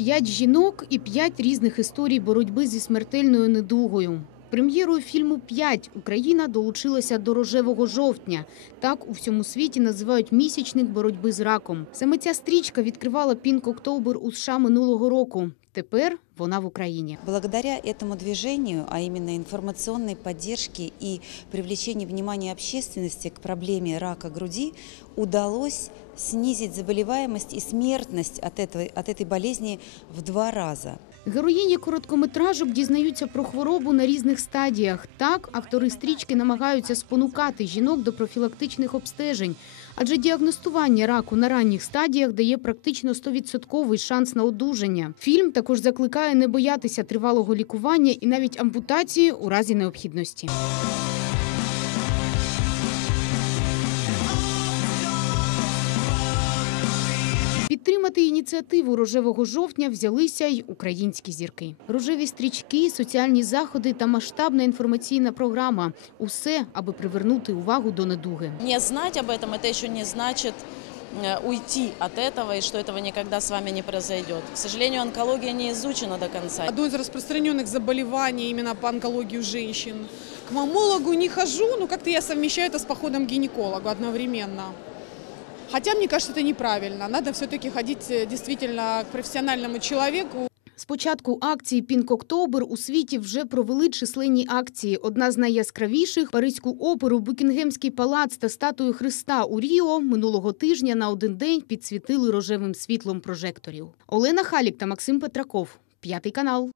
П'ять жінок і п'ять різних історій боротьби зі смертельною недугою. Прем'єрою фільму «П'ять» Україна долучилася до рожевого жовтня. Так у всьому світі називають місячник боротьби з раком. Саме ця стрічка відкривала Пінк Октобер у США минулого року. Тепер вона в Україні. Благодаря этому движению, а именно информационной поддержке и привлечению внимания общественности к проблеме рака груди, удалось снизить заболеваемость и смертность от, этого, от этой болезни в два раза. Героїні короткометражок дізнаються про хворобу на різних стадіях. Так, автори стрічки намагаються спонукати жінок до профілактичних обстежень, адже діагностування раку на ранніх стадіях дає практично 100% шанс на одужання. Фільм також закликає не боятися тривалого лікування і навіть ампутації у разі необхідності. Підтримати ініціативу рожевого жовтня взялися й українські зірки. Рожеві стрічки, соціальні заходи та масштабна інформаційна програма усе, аби привернути увагу до недуги. Не знать об этом, это еще не значит э, уйти от этого и что этого никогда с вами не произойдет. К сожалению, онкология не изучена до конца. Одно из распространенных заболеваний именно по онкологии у женщин. К мамологу не хожу, но как-то я совмещаю это с походом к гинекологу одновременно. Хотя, мне кажется, это неправильно. Надо все-таки ходить э, действительно к профессиональному человеку, З початку акції Пінк Октобер у світі вже провели численні акції. Одна з найяскравіших Паризьку оперу, Букінгемський палац та статую Христа у Ріо минулого тижня на один день підсвітили рожевим світлом прожекторів. Олена Халік та Максим Петраков. П'ятий канал.